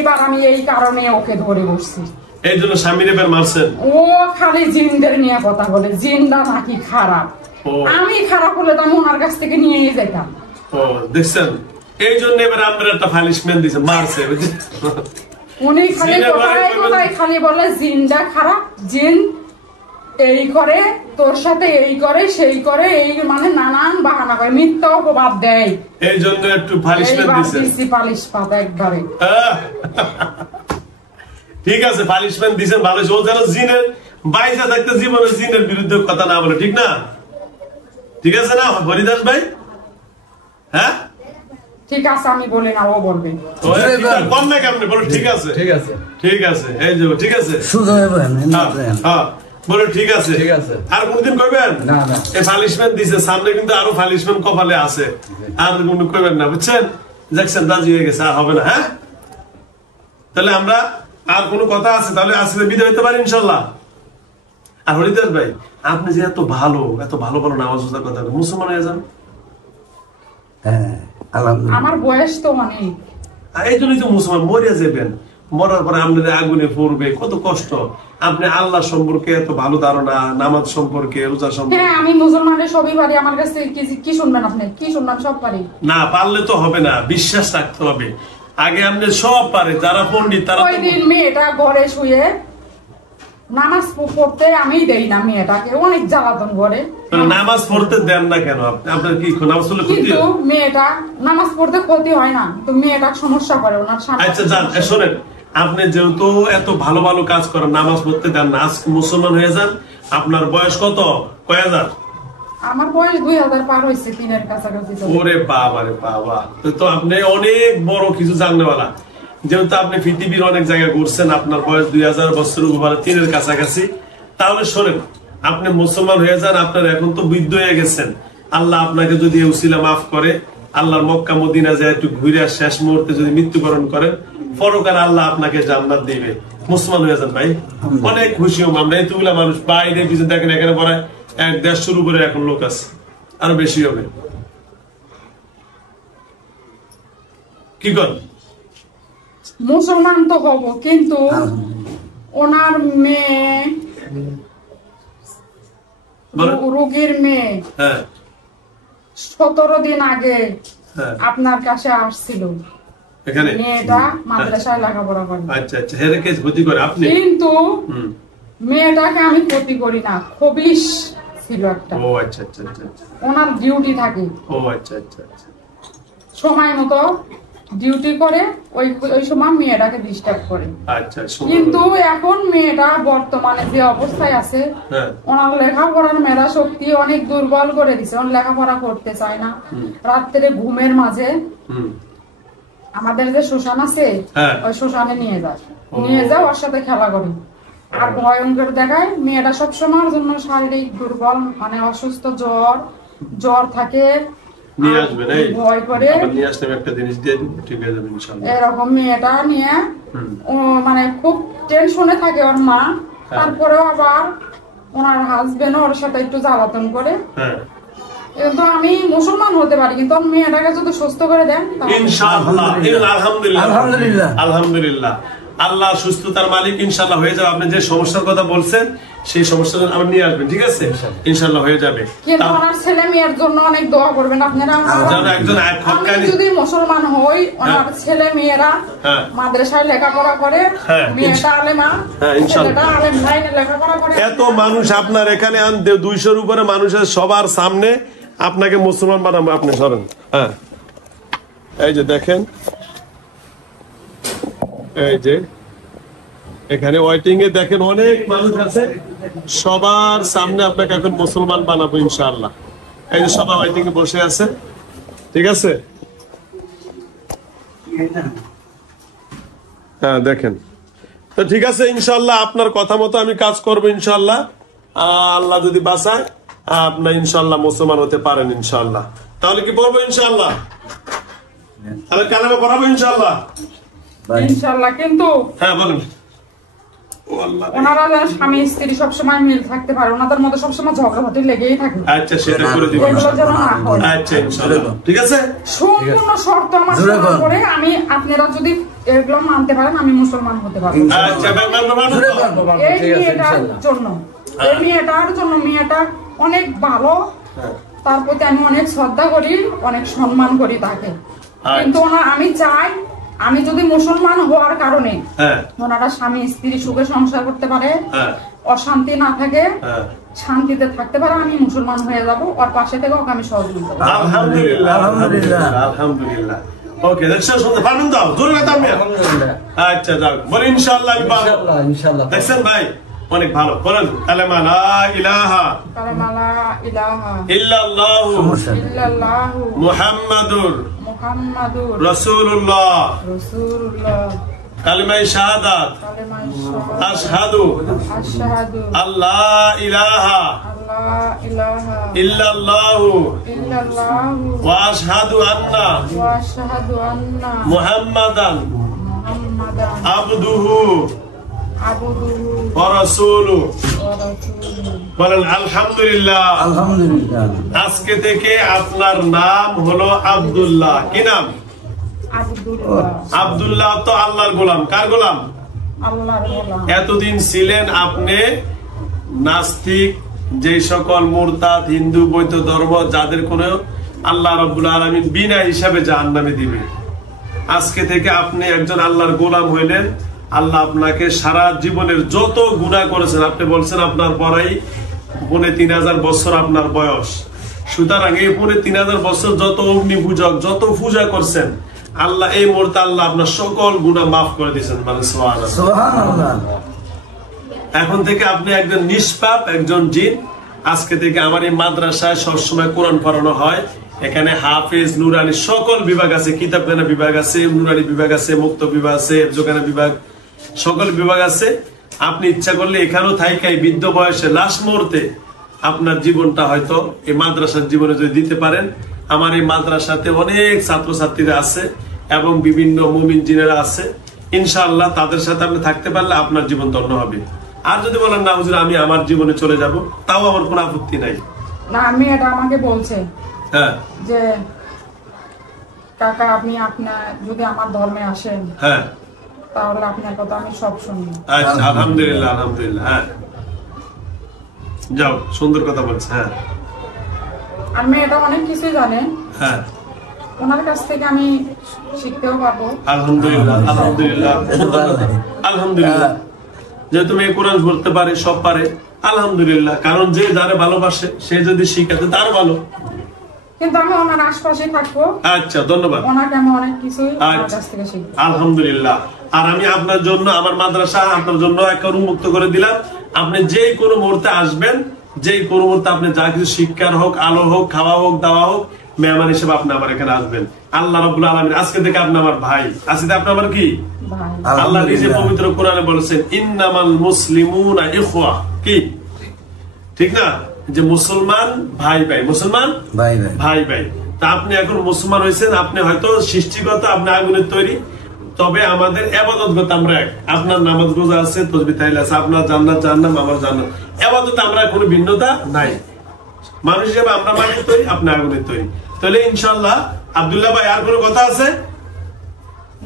এবার আমি এই কারণে ওকে ধরে বসছি। এই জন্য স্বামীর এবার মারছেন? ও খালি জিনদের নিয়ে কথা বলে, জিনটা নাকি খারাপ। আমি খারাপ হলে তো আমি ওনার কাছ থেকে নিয়ে যেতাম। ও দেখছেন, এই জন্য এবার আমরা একটা পানিশমেন্ট দিয়েছে, মারছে। উনি খালি কোথায় খালি বলে জিনটা খারাপ, জিন এই করে, তোর সাথে এই করে, সেই করে, এই মানে নানান বাহানা করে, মিথ্যা অপবাদ দেয়। এই জন্য একটু পানিশমেন্ট দিয়েছে। পালিশ পাতা একবারে। ঠিক আছে, পানিশমেন্ট দিয়েছেন ভালো। ও যেন জিনের বাইজা থাকতে জীবনে জিনের বিরুদ্ধে কথা না বলে, ঠিক না? ঠিক আছে না হরিদাস ভাই? হ্যাঁ ঠিক আছে, আমি বলি না, ও বলবে। কম না কেমন বলো? ঠিক আছে, ঠিক আছে, ঠিক আছে, এই যে ঠিক আছে, বলো ঠিক আছে, ঠিক আছে। আর কোনদিন কইবেন না? এই পানিশমেন্ট দিছে, সামনে কিন্তু আরো পানিশমেন্ট কপালে আছে, আর কোন কইবেন না, বুঝছেন? জ্যাকসন রাজি হয়ে গেছে, আর হবে না। হ্যাঁ, তাহলে আমরা আর কোন কথা আছে? তাহলে আজকে বিদায় হতে পারি ইনশাল্লাহ। আর হরিদাস ভাই, আপনি যে এত ভালো ভালো নামাজ রোজার কথা, মুসলমান হয়ে যান। আমার বয়স তো অনেক, এই জন্যই তো মুসলমান। মরিয়া যাবেন, মরার পরে আপনাদের আগুনে পড়বে, কত কষ্ট। আপনি আল্লাহ সম্পর্কে এত ভালো ধারণা, নামাজ সম্পর্কে, রোজা সম্পর্কে। হ্যাঁ, আমি মুসলমানের সবই পারি। আমার কাছে কি শুনবেন আপনি? কি শুনবেন? সব পারি না। পারলে তো হবে না, বিশ্বাস রাখতে হবে। আগে আপনি সব পারে, যারা পণ্ডিত তারা। ওই দিন মেয়েটা ঘরে শুয়ে নামাজ পড়তে আমি দেই না, মেয়েটাকে অনেক জ্বালাতন করে। নামাজ পড়তে দেন না কেন? আপনার কি নামাজ পড়লে ক্ষতি হয়? মেয়েটা নামাজ পড়তে ক্ষতি হয় না, তো মেয়েটা সমস্যা করে ওনার সামনে। আচ্ছা যান, শোনেন, আপনি যেহেতু এত ভালো ভালো কাজ করেন, নামাজ পড়তে দেন না, আজকে মুসলমান হয়ে যান। আপনার বয়স কত? কয় হাজার? আমার বয়স 2000 পার হয়েছে, 3-এর কাছাকাছি। ওরে বাবা রে বাবা, তো আপনি অনেক বড় কিছু জাননেওয়ালা। যেহেতু আপনি পৃথিবীর অনেক জায়গায় ঘুরছেন, আপনার বয়স 2000 বছর উপরে, 3-এর কাছাকাছি। তাহলে শোনেন, আপনি মুসলমান হয়ে যান। আপনার এখন তো বৃদ্ধ হয়ে গেছেন, আল্লাহ আপনাকে যদি উসিলা মাফ করে, আল্লাহর মক্কা মদিনা যায় একটু ঘুরে শেষ মুহূর্তে যদি মৃত্যুবরণ করেন, পরকালে আল্লাহ আপনাকে জান্নাত দিবে। মুসলমান হয়ে যান ভাই, অনেক খুশি হব আমরা। এতগুলা মানুষ বাইরে কিছু দেখেন, এখানে পরে 150 উপরে এখন লোক আছে, আরো বেশি হবে। কি কর? মুসলমান তো হব, কিন্তু ওনার মেয়ে, রোগীর মেয়ে 17 দিন আগে আপনার কাছে আসছিল। মেয়েটা মাদ্রাসায় লেখাপড়া করে। আচ্ছা আচ্ছা, ক্ষতি করে আপনি? কিন্তু মেয়েটাকে আমি ক্ষতি করি না, খবিশ ছিল একটা। ও আচ্ছা আচ্ছা আচ্ছা, ওনার ডিউটি থাকে। ও আচ্ছা আচ্ছা আচ্ছা, সময় মতো ডিউটি করে, ওই সময় মেয়েটাকে ডিস্টার্ব করে। আচ্ছা। কিন্তু এখন মেয়েটা বর্তমানে যে অবস্থায় আছে, ওনার লেখাপড়ার মেধা শক্তি অনেক দুর্বল করে দিছে। ওনার লেখাপড়া করতে চায় না। রাত্রে ঘুমের মাঝে আমাদের যে শ্মশান আছে, ওই শ্মশানে নিয়ে যায়, ওর সাথে খেলা করে। আর ভয়ঙ্কর দেখায়। মেয়েটা সবসময়ের জন্য শারীরিক দুর্বল, মানে অসুস্থ, জ্বর থাকে, ভয় করে। এরকম মেয়েটা নিয়ে মানে খুব টেনশনে থাকে ওর মা। তারপরেও আবার ওনার হাজবেন্ড ওর সাথে একটু জ্বালাতন করে। কিন্তু আমি মুসলমান হতে পারি, কিন্তু মেয়েটাকে যদি সুস্থ করে দেন ইনশাআল্লাহ। আলহামদুলিল্লাহ, আলহামদুলিল্লাহ, আল্লাহ সুস্থতার মালিক। ইনশাআল্লাহ হয়ে যাবে। আপনি যে সমস্যার কথা বলছেন, সেই সমস্যাটা আমার নিয়ে আসবেন, ঠিক আছে? ইনশাআল্লাহ হয়ে যাবে। কিন্তু ওনার ছেলে মেয়ের জন্য অনেক দোয়া করবেন আপনারা। আমি যদি মুসলমান হই, ওনার ছেলে মেয়েরা মাদ্রাসায় লেখাপড়া করে, মেয়েটা আলেমা, ছেলেটা আলেম লাইনে লেখাপড়া করে। এত মানুষ আপনার এখানে আনতে 200-র উপরে মানুষের সবার সামনে আপনাকে মুসলমান বানাবো। আপনি সরেন। হ্যাঁ, এই যে দেখেন, এই যে এখানে ওয়েটিং এ দেখেন অনেক মানুষ আছে, সবার সামনে আপনাকে এখন মুসলমান বানাবো ইনশাআল্লাহ। এই যে সবাই ওয়েটিং এ বসে আছে, ঠিক আছে? হ্যাঁ দেখেন, তো ঠিক আছে ইনশাআল্লাহ। আপনার কথা মতো আমি কাজ করবো ইনশাআল্লাহ। আল্লাহ যদি বাঁচায়, আপনার ইনশাআল্লাহ মুসলমান হতে পারেন ইনশাআল্লাহ। তাহলে কি বলবো ইনশাআল্লাহ? তাহলে কালামে পড়াবো ইনশাআল্লাহ। ইনশাআল্লাহ। কিন্তু হ্যাঁ বলুন। ওনারা যেন স্বামী স্ত্রী সবসময় মিল থাকতে পারে, ওনাদের মধ্যে সবসময় ঝগড়াঝাটি লেগেই থাকে। আচ্ছা, সেটা করে দিব ইনশাআল্লাহ। আচ্ছা ইনশাআল্লাহ, ঠিক আছে। সম্পূর্ণ শর্ত আমার পরে আমি, আপনারা যদি এগুলো মানতে পারেন, আমি মুসলমান হতে পারবো। আচ্ছা এই মেয়েটার জন্য, এই মেয়েটার জন্য, মেয়েটা অনেক ভালো, তার প্রতি আমি অনেক শ্রদ্ধা করি, অনেক সম্মান করি তাকে। কিন্তু আমি চাই আমি যদি মুসলমান হওয়ার কারণে ওনারা স্বামী স্ত্রী সুখে সংসার করতে পারে, অশান্তি না থাকে, শান্তিতে থাকতে পারে, আমি মুসলমান হয়ে যাব, ওর পাশে থেকে ওকে আমি সহযোগিতা করব। আলহামদুলিল্লাহ, আলহামদুলিল্লাহ, আলহামদুলিল্লাহ। ওকে, দেখছো শুনতে পারেন তো? জোরে কথা আমি আলহামদুলিল্লাহ। আচ্ছা যাও, বলি ইনশাআল্লাহ আমি পারবো। ইনশাআল্লাহ, ইনশাআল্লাহ। দেখছেন ভাই, অনেক ভালো। বলেন কালেমা লা ইলাহা ইল্লাল্লাহু মুহাম্মাদুর রাসূলুল্লাহ। কালেমায়ে শাহাদাত আশহাদু আল্লা ইলাহা ইল্লাল্লাহু ওয়া আশহাদু আন্না মুহাম্মাদান আবদুহু ওয়া রাসূলুহু। বলেন আলহামদুলিল্লাহ। আলহামদুলিল্লাহ। আজকে থেকে আপনার নাম হলো আব্দুল্লাহ। কি নাম? আব্দুল্লাহ তো আল্লাহর গোলাম। কার গোলাম? আল্লাহর গোলাম। এতদিন ছিলেন আপনি নাস্তিক, যে সকল মুরতাদ, হিন্দু, বৌদ্ধ ধর্ম, যাদের কোনো আল্লাহ রাব্বুল আলামিন বিনা হিসাবে জাহান্নামে দিবে। আজকে থেকে আপনি একজন আল্লাহর গোলাম হইলেন। আল্লাহ আপনাকে সারা জীবনের যত গুনাহ করেছেন, আপনি বলছেন আপনার পরাই ৩,৫০০ বছর আপনার বয়স, সুতরাং এই ৩,৫০০ বছর যত অগ্নি পূজক, যত পূজা করছেন, আল্লাহ এই মুহূর্তে আল্লাহ আপনার সকল গুনাহ মাফ করে দিয়েছেন। মানে সুবহানাল্লাহ। এখন থেকে আপনি একজন নিষ্পাপ, একজন জিন। আজকে থেকে আমার এই মাদ্রাসায় সবসময় কোরআন পড়ানো হয়। এখানে হাফেজ, নুরানি সকল বিভাগ আছে, কিতাবখানা বিভাগ আছে, নুরানি বিভাগ আছে, মুক্ত বিভাগ আছে, হেফজখানা বিভাগ, সকল বিভাগ আছে। আপনি ইচ্ছা করলে এখানেও থাইকাই বৃদ্ধ বয়সে লাস্ট মুহূর্তে আপনার জীবনটা হয়তো এই মাদ্রাসার জীবনে যদি দিতে পারেন। আমার এই মাদ্রাসাতে অনেক ছাত্রছাত্রীরা আছে এবং বিভিন্ন মুমিন জিনেরা আছে। ইনশাআল্লাহ তাদের সাথে আপনি থাকতে পারলে আপনার জীবন ধন্য হবে। আর যদি বলেন না হুজুর আমি আমার জীবনে চলে যাব, তাও আমার কোনো আপত্তি নাই। না, আমি এটা আমাকে বলছে যে কাকা আপনি যদি আমার ধর্মে আসেন, তাহলে আপনার কথা আমি সব শুনবো। আচ্ছা, আলহামদুলিল্লাহ, আলহামদুলিল্লাহ। হ্যাঁ, যাও, সুন্দর কথা বলছে। হ্যাঁ, আমি এটা অনেক কিছু জানে। হ্যাঁ, ওনার কাছ থেকে আমি শিখতেও পারবো। আলহামদুলিল্লাহ, আলহামদুলিল্লাহ, আলহামদুলিল্লাহ। যেহেতু মেয়ে কোরআন পড়তে পারে, সব পারে, আলহামদুলিল্লাহ। কারণ যে যারে ভালোবাসে সে যদি শিখাতে তার ভালো। কিন্তু আমি ওনার আশপাশে থাকবো। আচ্ছা, ধন্যবাদ। ওনাকে আমি অনেক কিছু ওনার কাছ থেকে শিখবো। আলহামদুলিল্লাহ। আর আমি আপনার জন্য, আমার মাদ্রাসা আপনার জন্য একটা উন্মুক্ত করে দিলাম। আপনি যে কোনো মুহূর্তে আসবেন, যে কোনো মুহূর্তে আপনি যা কিছু শিক্ষার হোক, আলো হোক, খাওয়া হোক, দাওয়া হোক, মেহমান হিসেবে আপনি আমার এখানে আসবেন। আল্লাহ রাব্বুল আলামিন আজকে থেকে আপনি আমার ভাই, আজকে আপনি আমার কি? আল্লাহ নিজে পবিত্র কোরআনে বলেছেন ইন্নামাল মুসলিমুনা ইখওয়া। কি ঠিক না? যে মুসলমান ভাই ভাই, মুসলমান ভাই ভাই ভাই। তা আপনি এখন মুসলমান হয়েছেন, আপনি হয়তো সৃষ্টিগত আপনি আগুনের তৈরি, তবে আমাদের ইবাদতগত আমরা এক। আপনার নামাজ রোজা আছে, তাসবিহ তাহলিল আছে, আপনার জান্নাত জাহান্নাম, আমার জান্নাত। ইবাদতে আমরা কোনো ভিন্নতা নাই। মানুষ হিসেবে আমরা মাটির তৈরি, আপনি আগুনের তৈরি। তাহলে ইনশাআল্লাহ আব্দুল্লাহ ভাই, আর কোনো কথা আছে?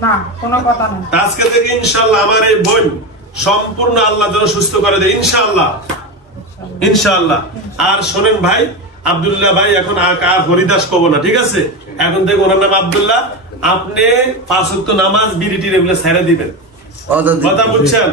না, কোনো কথা নেই। আজকে থেকে ইনশাআল্লাহ আমার এই বোন সম্পূর্ণ আল্লাহ যেন সুস্থ করে দেয়, ইনশাআল্লাহ, ইনশাআল্লাহ। আর শোনেন ভাই, আব্দুল্লাহ ভাই এখন আর হরিদাস কব না, ঠিক আছে? এখন থেকে ওনার নাম আব্দুল্লাহ। আপনি ৫ ওয়াক্ত নামাজ, বিড়ি টিড়ি এগুলো ছেড়ে দিবেন, কথা বুঝছেন?